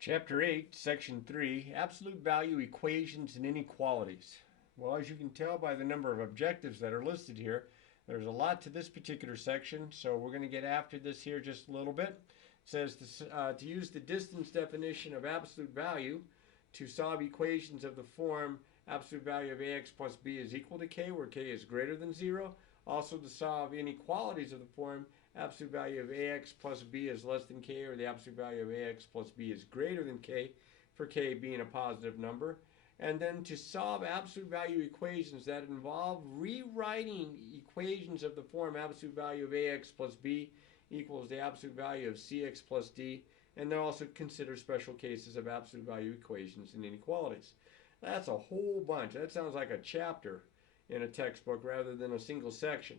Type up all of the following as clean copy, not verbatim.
Chapter 8, Section 3, Absolute Value Equations and Inequalities. Well, as you can tell by the number of objectives that are listed here, there's a lot to this particular section, so we're going to get after this here just a little bit. It says to use the distance definition of absolute value to solve equations of the form absolute value of ax plus b is equal to k, where k is greater than 0. Also to solve inequalities of the form absolute value of ax plus b is less than k, or the absolute value of ax plus b is greater than k, for k being a positive number. And then to solve absolute value equations that involve rewriting equations of the form absolute value of ax plus b equals the absolute value of cx plus d, and then also consider special cases of absolute value equations and inequalities. That's a whole bunch. That sounds like a chapter in a textbook rather than a single section.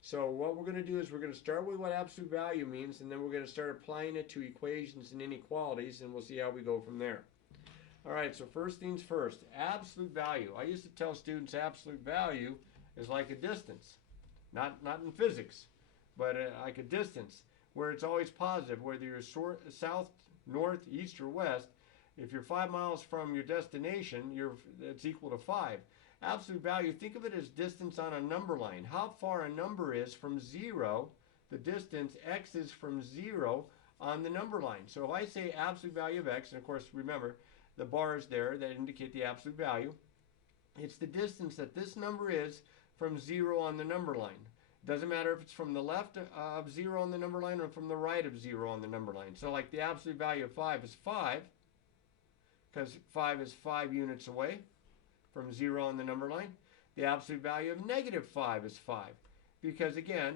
So what we're going to do is we're going to start with what absolute value means, and then we're going to start applying it to equations and inequalities, and we'll see how we go from there. All right, so first things first, absolute value. I used to tell students absolute value is like a distance. Not in physics, but like a distance, where it's always positive, whether you're south, north, east, or west. If you're 5 miles from your destination, it's equal to 5. Absolute value, think of it as distance on a number line. How far a number is from 0, the distance x is from 0 on the number line. So if I say absolute value of x, and of course remember the bars there that indicate the absolute value, it's the distance that this number is from 0 on the number line. Doesn't matter if it's from the left of 0 on the number line or from the right of 0 on the number line. So like the absolute value of 5 is 5, because 5 is 5 units away from 0 on the number line. The absolute value of negative 5 is 5, because again,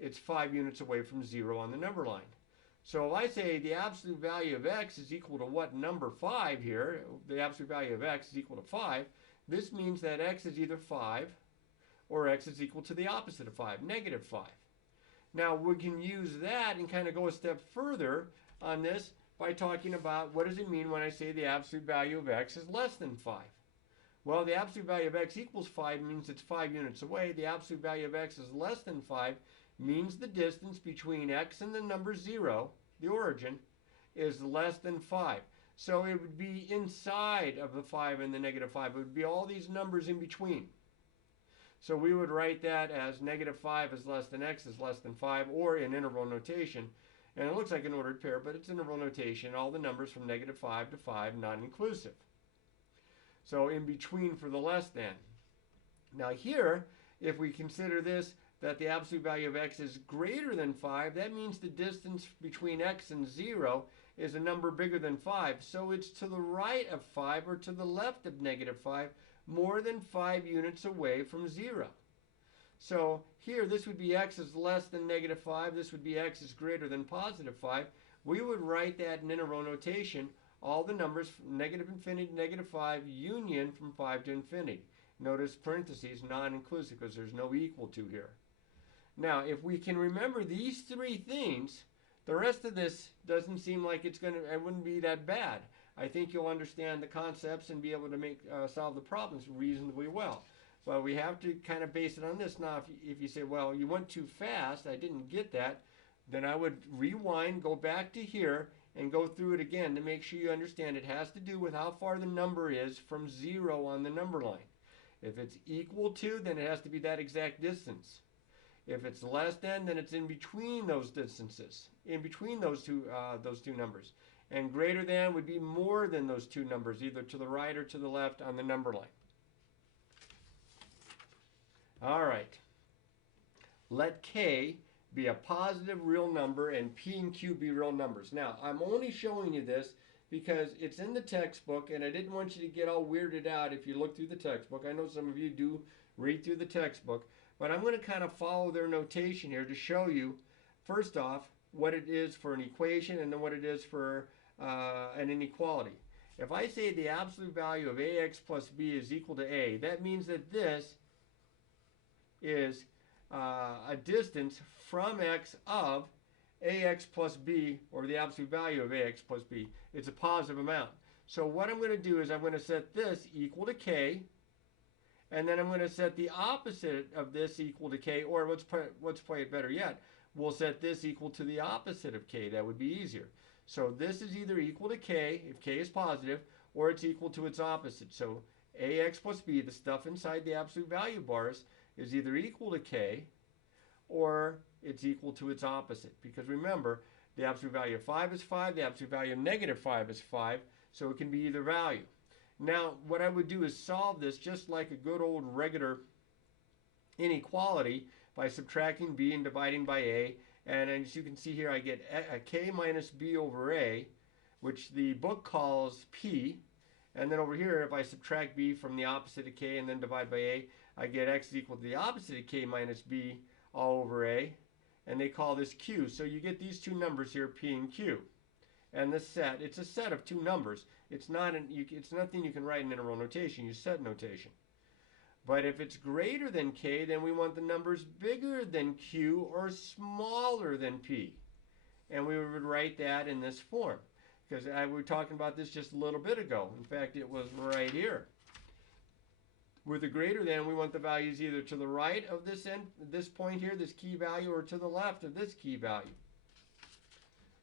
it's 5 units away from 0 on the number line. So if I say the absolute value of x is equal to what number 5 here, the absolute value of x is equal to 5, this means that x is either 5 or x is equal to the opposite of 5, negative 5. Now we can use that and kind of go a step further on this by talking about what does it mean when I say the absolute value of x is less than 5. Well, the absolute value of x equals 5 means it's 5 units away. The absolute value of x is less than 5 means the distance between x and the number 0, the origin, is less than 5. So it would be inside of the 5 and the negative 5. It would be all these numbers in between. So we would write that as negative 5 is less than x is less than 5, or in interval notation. And it looks like an ordered pair, but it's interval notation. All the numbers from negative 5 to 5 non-inclusive. So in between for the less than. Now here, if we consider this, that the absolute value of x is greater than 5, that means the distance between x and 0 is a number bigger than 5. So it's to the right of 5 or to the left of negative 5, more than 5 units away from 0. So here, this would be x is less than negative 5. This would be x is greater than positive 5. We would write that in interval notation, all the numbers from negative infinity to negative 5, union from 5 to infinity. Notice parentheses, non-inclusive, because there's no equal to here. Now, if we can remember these three things, the rest of this doesn't seem like it wouldn't be that bad. I think you'll understand the concepts and be able to solve the problems reasonably well. But we have to kind of base it on this. Now, if you say, well, you went too fast, I didn't get that, then I would rewind, go back to here, and go through it again to make sure you understand it has to do with how far the number is from 0 on the number line. If it's equal to, then it has to be that exact distance. If it's less than, then it's in between those distances, in between those two numbers. And greater than would be more than those two numbers, either to the right or to the left on the number line. All right. Let k be a positive real number and p and q be real numbers. Now, I'm only showing you this because it's in the textbook, and I didn't want you to get all weirded out if you look through the textbook. I know some of you do read through the textbook, but I'm going to kind of follow their notation here to show you, first off, what it is for an equation and then what it is for an inequality. If I say the absolute value of ax plus b is equal to a, that means that this is a distance from x of ax plus b, or the absolute value of ax plus b. It's a positive amount. So what I'm going to do is I'm going to set this equal to k, and then I'm going to set the opposite of this equal to k, or let's play it better yet. We'll set this equal to the opposite of k. That would be easier. So this is either equal to k, if k is positive, or it's equal to its opposite. So ax plus b, the stuff inside the absolute value bars, is either equal to k or it's equal to its opposite. Because remember, the absolute value of 5 is 5, the absolute value of negative 5 is 5, so it can be either value. Now, what I would do is solve this just like a good old regular inequality by subtracting b and dividing by a. And as you can see here, I get a k minus b over a, which the book calls p. And then over here, if I subtract b from the opposite of k and then divide by a, I get x is equal to the opposite of k minus b all over a. And they call this q. So you get these two numbers here, p and q. And the set, it's a set of two numbers. It's nothing you can write in interval notation. Use set notation. But if it's greater than k, then we want the numbers bigger than q or smaller than p. And we would write that in this form. Because we were talking about this just a little bit ago. In fact, it was right here. With the greater than, we want the values either to the right of this point here, this key value, or to the left of this key value.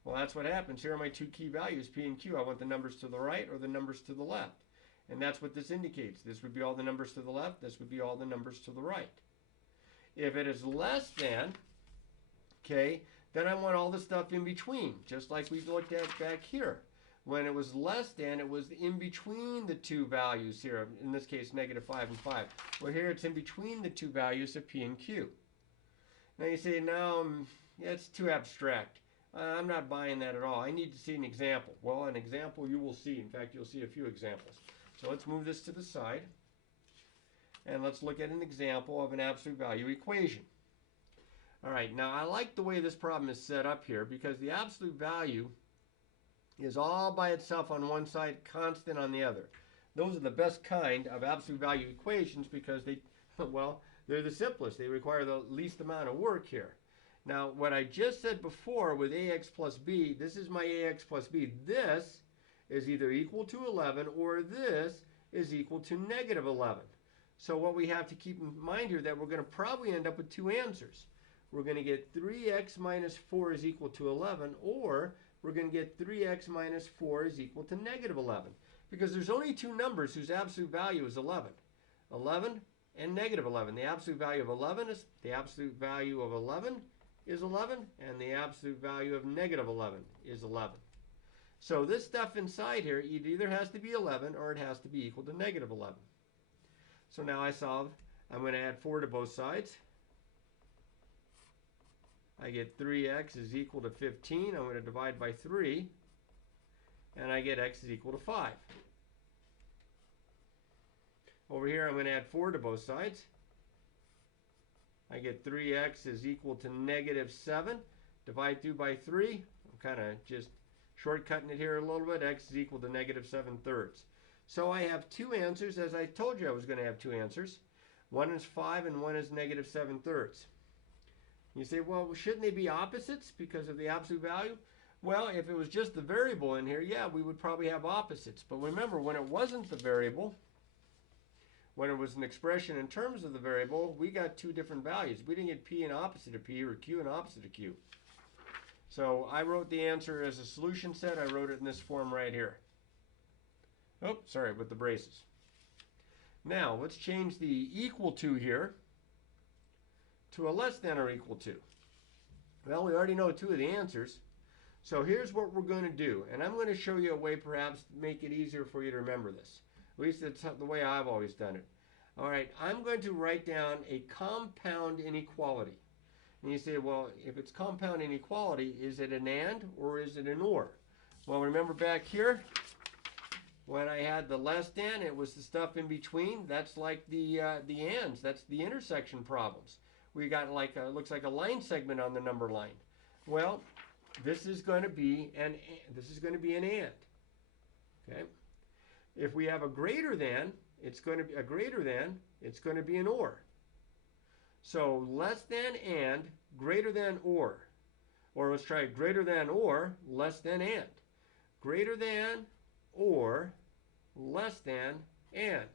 Well, that's what happens. Here are my two key values, p and q. I want the numbers to the right or the numbers to the left. And that's what this indicates. This would be all the numbers to the left. This would be all the numbers to the right. If it is less than k, then I want all the stuff in between, just like we looked at back here. When it was less than, it was in between the two values here, in this case negative 5 and 5. Well, here it's in between the two values of p and q. Now you say, no, it's too abstract. I'm not buying that at all. I need to see an example. Well, an example you will see. In fact, you'll see a few examples. So let's move this to the side. And let's look at an example of an absolute value equation. All right, now I like the way this problem is set up here because the absolute value is all by itself on one side, constant on the other. Those are the best kind of absolute value equations because they're the simplest. They require the least amount of work here. Now, what I just said before with ax plus b, this is my ax plus b. This is either equal to 11 or this is equal to negative 11. So what we have to keep in mind here that we're going to probably end up with two answers. We're going to get 3x minus 4 is equal to 11, or we're going to get 3x minus 4 is equal to negative 11. Because there's only two numbers whose absolute value is 11. 11 and negative 11. The absolute value of 11 is the absolute value of 11 is 11, and the absolute value of negative 11 is 11. So this stuff inside here, it either has to be 11 or it has to be equal to negative 11. So now I solve. I'm going to add 4 to both sides. I get 3x is equal to 15. I'm going to divide by 3. And I get x is equal to 5. Over here, I'm going to add 4 to both sides. I get 3x is equal to negative 7. Divide through by 3. I'm kind of just shortcutting it here a little bit. X is equal to negative 7/3. So I have two answers, as I told you I was going to have two answers. One is 5 and one is negative 7/3. You say, well, shouldn't they be opposites because of the absolute value? Well, if it was just the variable in here, yeah, we would probably have opposites. But remember, when it wasn't the variable, when it was an expression in terms of the variable, we got two different values. We didn't get p and opposite of p or q and opposite of q. So I wrote the answer as a solution set. I wrote it in this form right here. Oh, sorry, with the braces. Now, let's change the equal to here to a less than or equal to. Well, we already know two of the answers. So here's what we're going to do. And I'm going to show you a way perhaps to make it easier for you to remember this. At least that's the way I've always done it. All right, I'm going to write down a compound inequality. And you say, well, if it's compound inequality, is it an and or is it an or? Well, remember back here, when I had the less than, it was the stuff in between. That's like the ands. That's the intersection problems. We got like looks like a line segment on the number line. Well, this is going to be an and. Okay. If we have a greater than, it's going to be a greater than. It's going to be an or. So less than and, greater than or. Or let's try greater than or, less than and. Greater than or, less than and.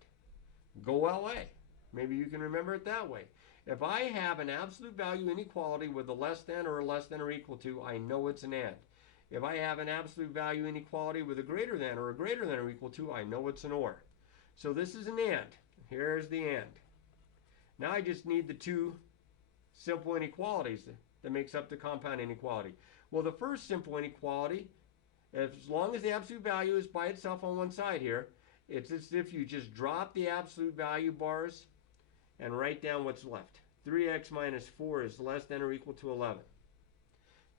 Go LA. Maybe you can remember it that way. If I have an absolute value inequality with a less than or equal to, I know it's an and. If I have an absolute value inequality with a greater than or equal to, I know it's an or. So this is an and. Here's the and. Now I just need the two simple inequalities that makes up the compound inequality. Well, the first simple inequality, as long as the absolute value is by itself on one side here, it's as if you just drop the absolute value bars and write down what's left. 3x minus 4 is less than or equal to 11.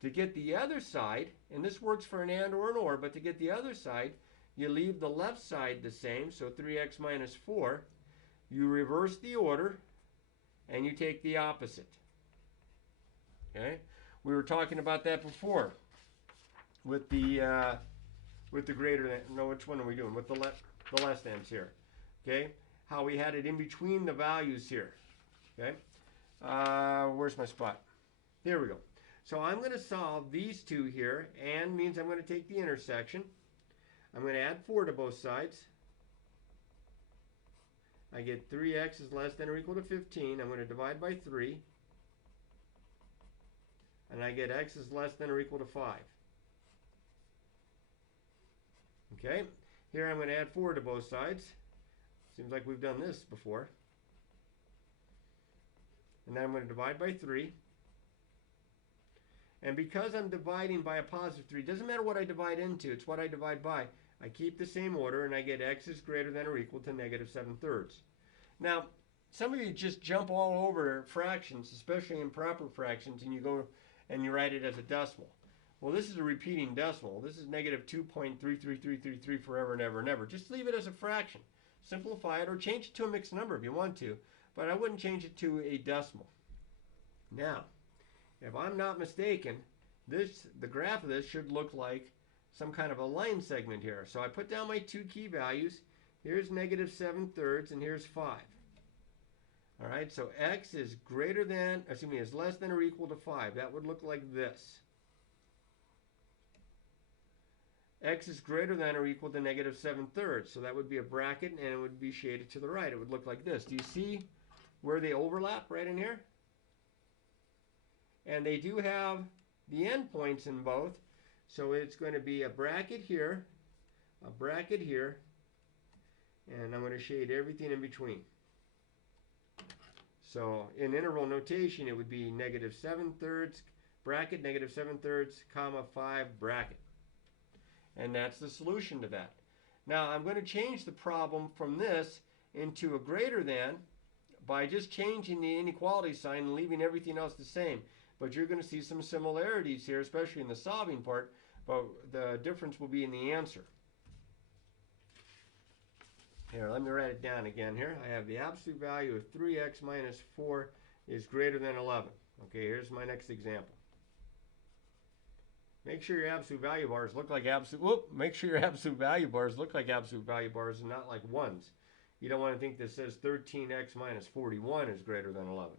To get the other side, and this works for an and or an or, but to get the other side, you leave the left side the same, so 3x minus 4. You reverse the order, and you take the opposite. Okay? We were talking about that before with the greater than. No, which one are we doing? With the less than's here. Okay? How we had it in between the values here. Okay? Where's my spot? Here we go. So I'm going to solve these two here, and means I'm going to take the intersection. I'm going to add 4 to both sides. I get 3x is less than or equal to 15. I'm going to divide by 3. And I get x is less than or equal to 5. Okay, here I'm going to add 4 to both sides. Seems like we've done this before. And then I'm going to divide by 3. And because I'm dividing by a positive 3, it doesn't matter what I divide into, it's what I divide by. I keep the same order, and I get x is greater than or equal to negative 7/3. Now, some of you just jump all over fractions, especially improper fractions, and you go and you write it as a decimal. Well, this is a repeating decimal. This is negative 2.33333 forever and ever and ever. Just leave it as a fraction. Simplify it or change it to a mixed number if you want to, but I wouldn't change it to a decimal. Now, if I'm not mistaken, the graph of this should look like some kind of a line segment here. So I put down my two key values. Here's negative 7/3 and here's 5. All right, so x is is less than or equal to 5. That would look like this. X is greater than or equal to negative 7/3. So that would be a bracket, and it would be shaded to the right. It would look like this. Do you see where they overlap right in here? And they do have the endpoints in both. So it's going to be a bracket here, and I'm going to shade everything in between. So in interval notation, it would be negative 7/3 bracket, negative 7/3, comma 5 bracket. And that's the solution to that. Now I'm going to change the problem from this into a greater than by just changing the inequality sign and leaving everything else the same. But you're going to see some similarities here, especially in the solving part, but the difference will be in the answer. Here, let me write it down again here. I have the absolute value of 3x minus 4 is greater than 11. Okay, here's my next example. Make sure your absolute value bars look like make sure your absolute value bars look like absolute value bars and not like ones. You don't want to think this says 13x minus 41 is greater than 11.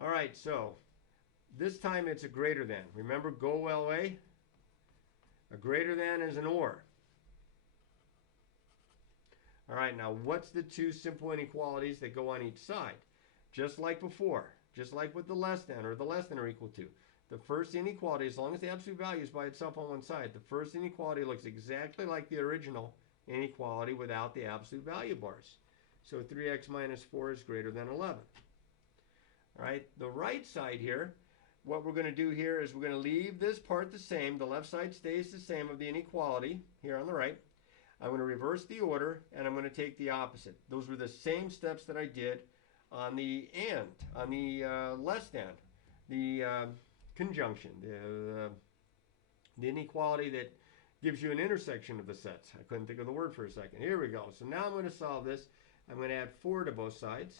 All right, so this time it's a greater than. Remember, go LA? A greater than is an or. All right, now what's the two simple inequalities that go on each side? Just like before, just like with the less than or the less than or equal to. The first inequality, as long as the absolute value is by itself on one side, the first inequality looks exactly like the original inequality without the absolute value bars. So 3x minus 4 is greater than 11. All right, the right side here, what we're going to do here is we're going to leave this part the same. The left side stays the same of the inequality here on the right. I'm going to reverse the order, and I'm going to take the opposite. Those were the same steps that I did on the and, on the less than, the conjunction, the inequality that gives you an intersection of the sets. I couldn't think of the word for a second. Here we go. So now I'm going to solve this. I'm going to add 4 to both sides.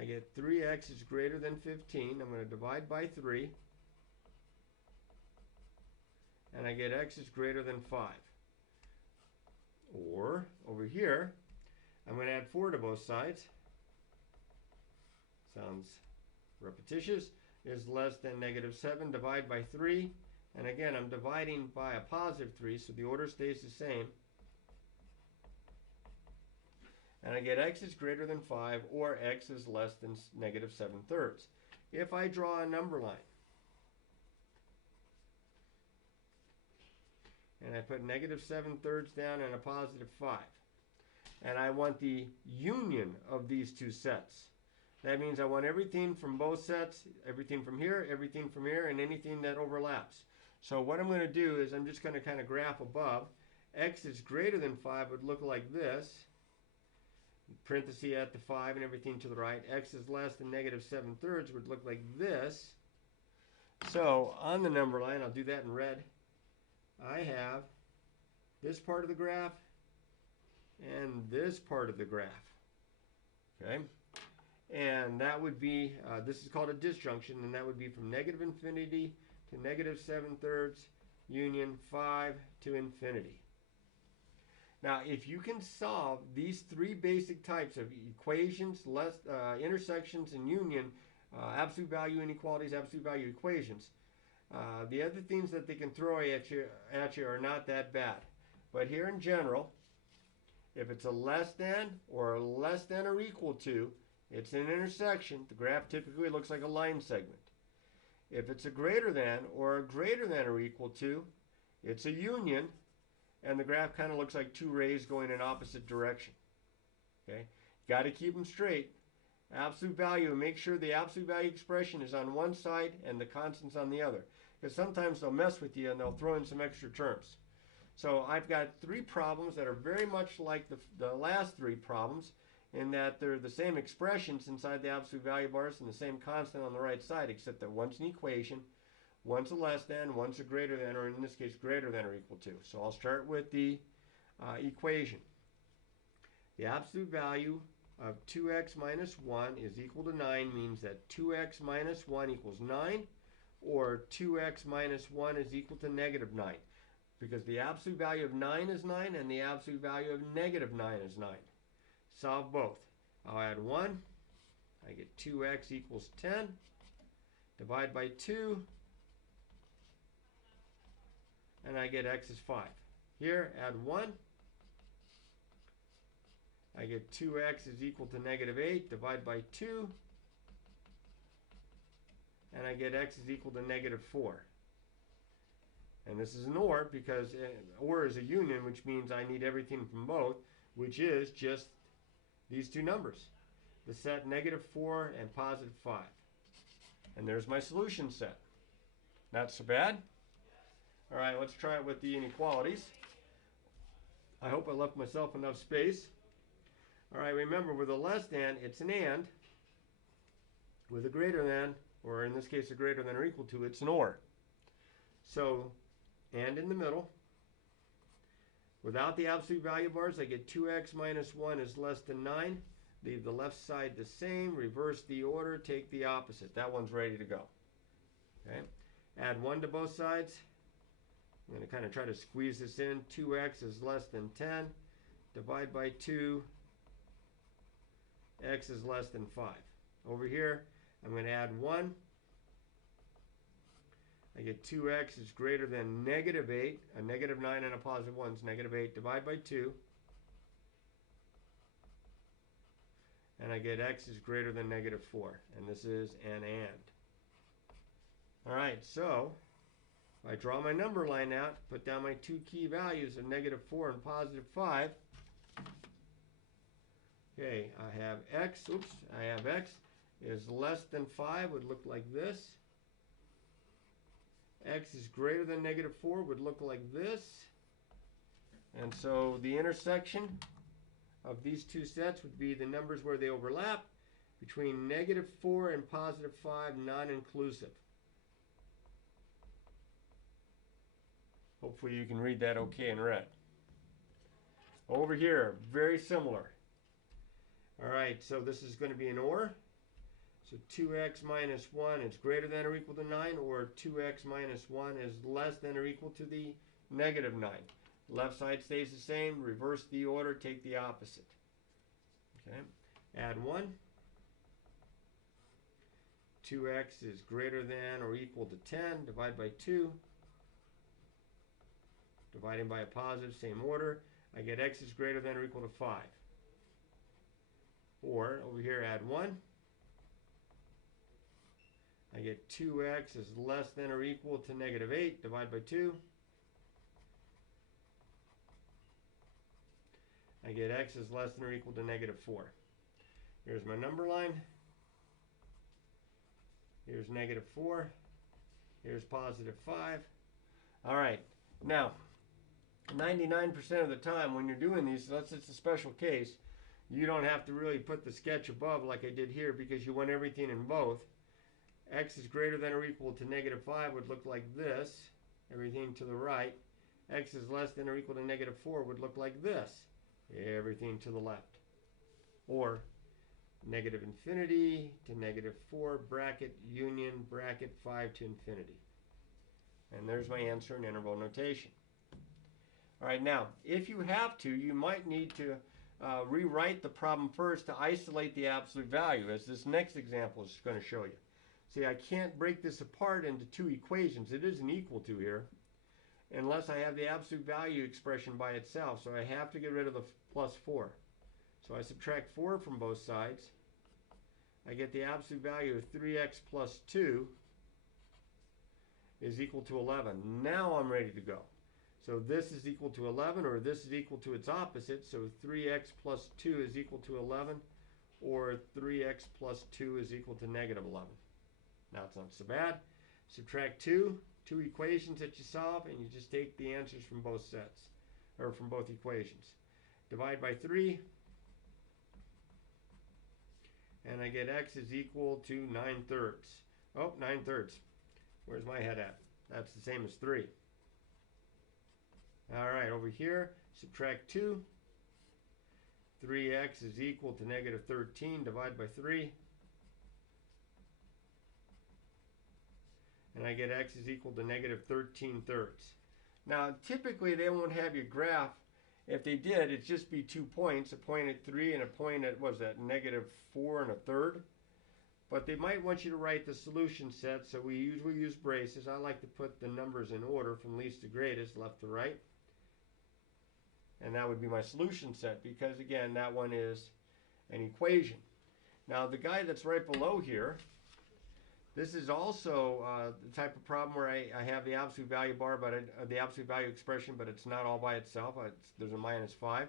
I get 3x is greater than 15. I'm going to divide by 3. And I get x is greater than 5. Or, over here, I'm going to add 4 to both sides. Sounds repetitious. Is less than negative 7. Divide by 3. And again, I'm dividing by a positive 3, so the order stays the same. And I get x is greater than 5, or x is less than negative 7/3. If I draw a number line, I put negative 7/3 down and a positive 5. And I want the union of these two sets. That means I want everything from both sets, everything from here, and anything that overlaps. So what I'm going to do is I'm just going to kind of graph above. X is greater than 5 would look like this. Parenthesis at the 5 and everything to the right. X is less than negative 7/3 would look like this. So on the number line, I'll do that in red. I have this part of the graph and this part of the graph. Okay? And that would be, this is called a disjunction, and that would be from negative infinity to negative 7/3 union 5 to infinity. Now, if you can solve these three basic types of equations, intersections, and union, absolute value inequalities, absolute value equations, the other things that they can throw at you are not that bad. But here in general, if it's a less than or less than or equal to, it's an intersection. The graph typically looks like a line segment. If it's a greater than or equal to, it's a union, and the graph kind of looks like two rays going in opposite direction. Okay, got to keep them straight. Absolute value, and make sure the absolute value expression is on one side and the constants on the other, because sometimes they'll mess with you and they'll throw in some extra terms. So I've got three problems that are very much like the last three problems, in that they're the same expressions inside the absolute value bars and the same constant on the right side, except that one's an equation, one's a less than, one's a greater than, or in this case greater than or equal to. So I'll start with the equation. The absolute value of 2x minus 1 is equal to 9 means that 2x minus 1 equals 9, or 2x minus 1 is equal to negative 9, because the absolute value of 9 is 9 and the absolute value of negative 9 is 9. Solve both. I'll add 1. I get 2x equals 10. Divide by 2. And I get x is 5. Here, add 1. I get 2x is equal to negative 8. Divide by 2. And I get x is equal to negative 4. And this is an OR, because OR is a union, which means I need everything from both, which is just these two numbers, the set negative 4 and positive 5. And there's my solution set. Not so bad. All right, let's try it with the inequalities. I hope I left myself enough space. All right, remember, with a less than, it's an and. With a greater than, or in this case a greater than or equal to, it's an or. So, and in the middle. Without the absolute value bars, I get 2x minus 1 is less than 9. Leave the left side the same. Reverse the order. Take the opposite. That one's ready to go. Okay. Add 1 to both sides. I'm going to kind of try to squeeze this in. 2x is less than 10. Divide by 2. X is less than 5. Over here, I'm going to add 1. I get 2x is greater than negative 8. A negative 9 and a positive 1 is negative 8. Divide by 2. And I get x is greater than negative 4. And this is an and. All right, so if I draw my number line out, put down my two key values of negative 4 and positive 5. Okay, I have x is less than 5 would look like this. X is greater than negative 4 would look like this. And so the intersection of these two sets would be the numbers where they overlap between negative 4 and positive 5, non-inclusive. Hopefully you can read that okay in red. Over here, very similar. All right, so this is going to be an OR. So 2x minus 1 is greater than or equal to 9, or 2x minus 1 is less than or equal to the negative 9. Left side stays the same. Reverse the order. Take the opposite. Okay. Add 1. 2x is greater than or equal to 10. Divide by 2. Dividing by a positive, same order. I get x is greater than or equal to 5. Or over here, add 1. I get 2x is less than or equal to negative 8. Divide by 2. I get x is less than or equal to -4. Here's my number line. Here's -4. Here's +5. All right. Now, 99% of the time when you're doing these, unless it's a special case, you don't have to really put the sketch above like I did here because you want everything in both. X is greater than or equal to -5 would look like this, everything to the right. X is less than or equal to -4 would look like this, everything to the left. Or -infinity to -4, bracket, union, bracket, 5 to infinity. And there's my answer in interval notation. All right, now, if you have to, you might need to rewrite the problem first to isolate the absolute value, as this next example is going to show you. See, I can't break this apart into two equations. It isn't equal to here, unless I have the absolute value expression by itself. So I have to get rid of the +4. So I subtract 4 from both sides. I get the absolute value of 3x plus 2 is equal to 11. Now I'm ready to go. So this is equal to 11, or this is equal to its opposite. So 3x plus 2 is equal to 11, or 3x plus 2 is equal to -11. Now it's not so bad. Subtract 2 equations that you solve, and you just take the answers from both sets, or from both equations. Divide by 3, and I get x is equal to 9/3. Oh, 9/3. Where's my head at? That's the same as 3. All right, over here, subtract 2. 3x is equal to -13. Divide by 3. And I get x is equal to -13/3. Now, typically they won't have your graph. If they did, it'd just be 2 points, a point at 3 and a point at, what was that, -4 1/3. But they might want you to write the solution set, so we usually use braces. I like to put the numbers in order from least to greatest, left to right. And that would be my solution set, because again, that one is an equation. Now, the guy that's right below here, this is also the type of problem where I have the absolute value bar, but the absolute value expression, but it's not all by itself. There's a -5.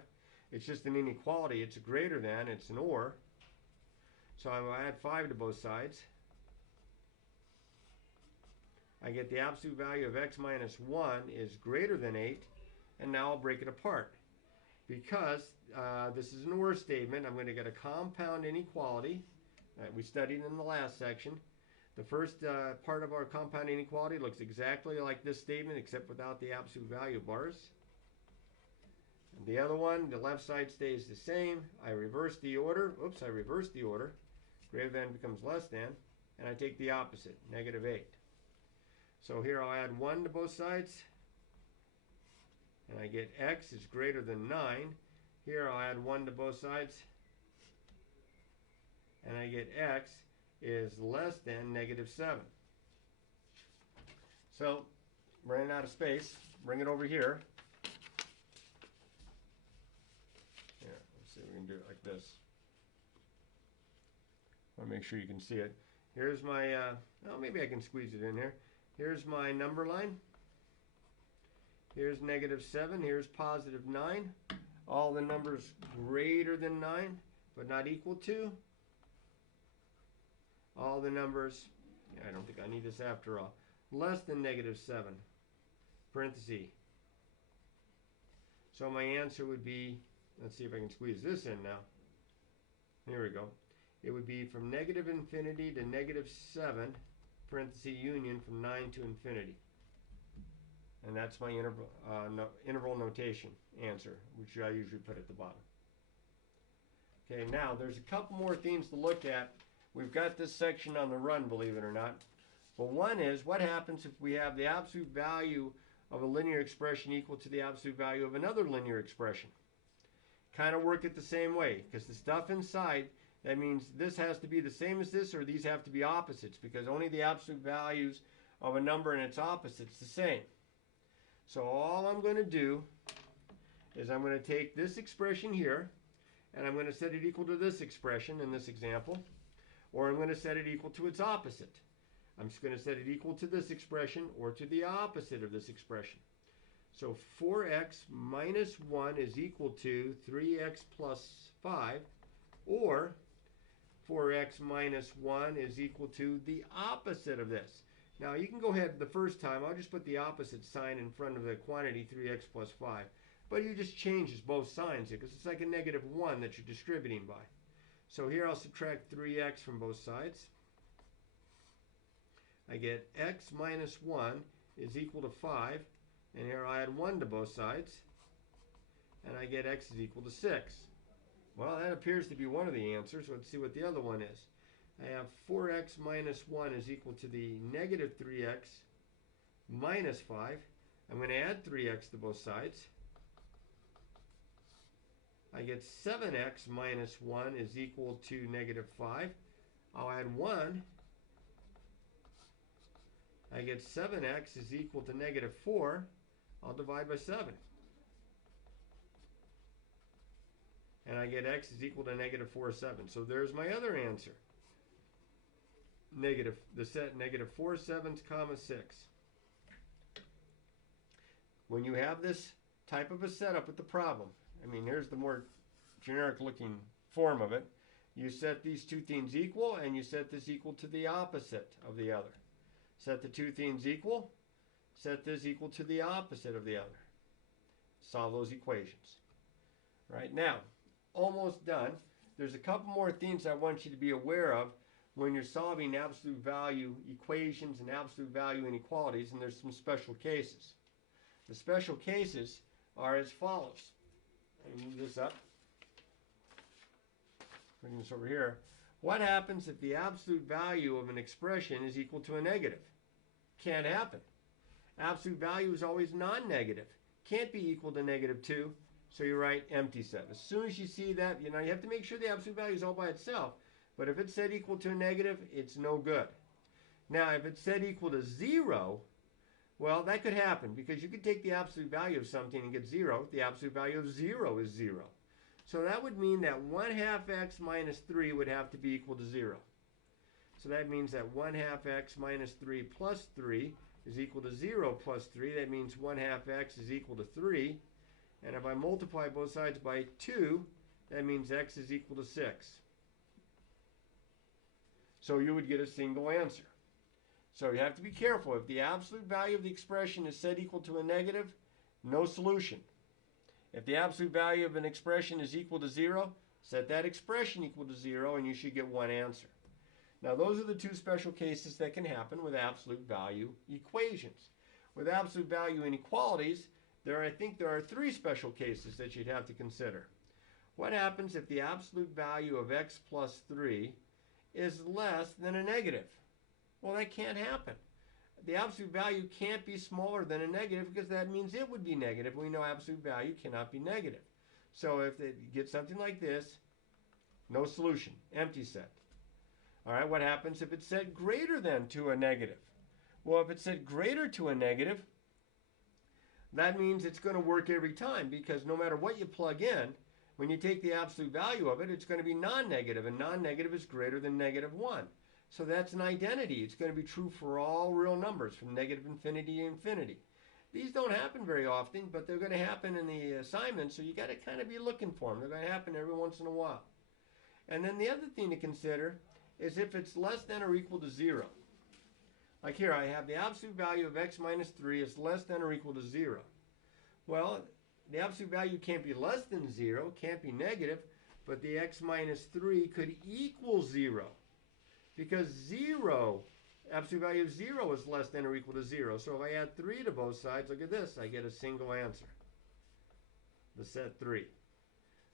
It's just an inequality. It's a greater than, it's an or. So I will add 5 to both sides. I get the absolute value of x minus 1 is greater than 8, and now I'll break it apart. Because this is an or statement, I'm going to get a compound inequality that we studied in the last section. The first part of our compound inequality looks exactly like this statement, except without the absolute value bars. And the other one, the left side stays the same. I reverse the order. Oops, I reversed the order. Greater than becomes less than. And I take the opposite, -8. So here I'll add 1 to both sides. And I get x is greater than 9. Here I'll add 1 to both sides. And I get x is less than -7. So, running out of space, bring it over here. Here, let's see if we can do it like this. I want to make sure you can see it. Here's my, oh, maybe I can squeeze it in here. Here's my number line. Here's -7. Here's +9. All the numbers greater than 9, but not equal to. All the numbers, I don't think I need this after all, less than -7, parenthesis. So my answer would be, let's see if I can squeeze this in now. Here we go. It would be from -infinity to -7, parenthesis union from 9 to infinity. And that's my interval notation answer, which I usually put at the bottom. Okay, now there's a couple more things to look at. We've got this section on the run, believe it or not. But one is, what happens if we have the absolute value of a linear expression equal to the absolute value of another linear expression? Kind of work it the same way, because the stuff inside, that means this has to be the same as this, or these have to be opposites, because only the absolute values of a number and its opposites the same. So all I'm going to do is I'm going to take this expression here, and I'm going to set it equal to this expression in this example, or I'm going to set it equal to its opposite. I'm just going to set it equal to this expression or to the opposite of this expression. So 4x minus 1 is equal to 3x plus 5, or 4x minus 1 is equal to the opposite of this. Now you can go ahead the first time, I'll just put the opposite sign in front of the quantity 3x plus 5. But you just changes both signs here because it's like a negative 1 that you're distributing by. So here I'll subtract 3x from both sides. I get x minus 1 is equal to 5. And here I add 1 to both sides. And I get x is equal to 6. Well, that appears to be one of the answers. Let's see what the other one is. I have 4x minus 1 is equal to the negative 3x minus 5. I'm going to add 3x to both sides. I get 7x minus 1 is equal to negative 5. I'll add 1. I get 7x is equal to negative 4. I'll divide by 7. And I get x is equal to negative 4, 7. So there's my other answer. The set negative 4 sevenths, comma 6. When you have this type of a setup with the problem, I mean, here's the more generic looking form of it. You set these two things equal, and you set this equal to the opposite of the other. Set the two things equal, set this equal to the opposite of the other. Solve those equations. Right now, almost done. There's a couple more things I want you to be aware of when you're solving absolute value equations and absolute value inequalities, and there's some special cases. The special cases are as follows. Let me move this up. Bring this over here. What happens if the absolute value of an expression is equal to a negative? Can't happen. Absolute value is always non-negative. Can't be equal to negative 2, so you write empty set. As soon as you see that, you have to make sure the absolute value is all by itself. But if it's set equal to a negative, it's no good. Now, if it's set equal to 0, well, that could happen because you could take the absolute value of something and get 0. The absolute value of 0 is 0. So that would mean that 1/2 x minus 3 would have to be equal to 0. So that means that 1/2 x minus 3 plus 3 is equal to 0 plus 3. That means 1/2 x is equal to 3. And if I multiply both sides by 2, that means x is equal to 6. So you would get a single answer. So you have to be careful. If the absolute value of the expression is set equal to a negative, no solution. If the absolute value of an expression is equal to 0, set that expression equal to 0 and you should get one answer. Now those are the two special cases that can happen with absolute value equations. With absolute value inequalities, I think there are 3 special cases that you'd have to consider. What happens if the absolute value of x plus 3 is less than a negative? Well, that can't happen. The absolute value can't be smaller than a negative because that means it would be negative. We know absolute value cannot be negative. So if they get something like this, no solution, empty set. All right, what happens if it's set greater than to a negative? Well, if it's set greater to a negative, that means it's going to work every time because no matter what you plug in, when you take the absolute value of it, it's going to be non-negative, and non-negative is greater than negative 1. So that's an identity. It's going to be true for all real numbers from negative infinity to infinity. These don't happen very often, but they're going to happen in the assignment, so you got to kind of be looking for them. They're going to happen every once in a while. And then the other thing to consider is if it's less than or equal to 0. Like here, I have the absolute value of x minus 3 is less than or equal to 0. Well, the absolute value can't be less than 0, can't be negative, but the x minus 3 could equal 0. Because 0, absolute value of 0 is less than or equal to 0. So if I add 3 to both sides, look at this, I get a single answer. The set 3.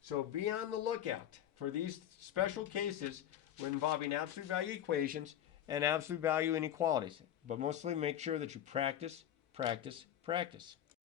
So be on the lookout for these special cases involving absolute value equations and absolute value inequalities. But mostly make sure that you practice, practice, practice.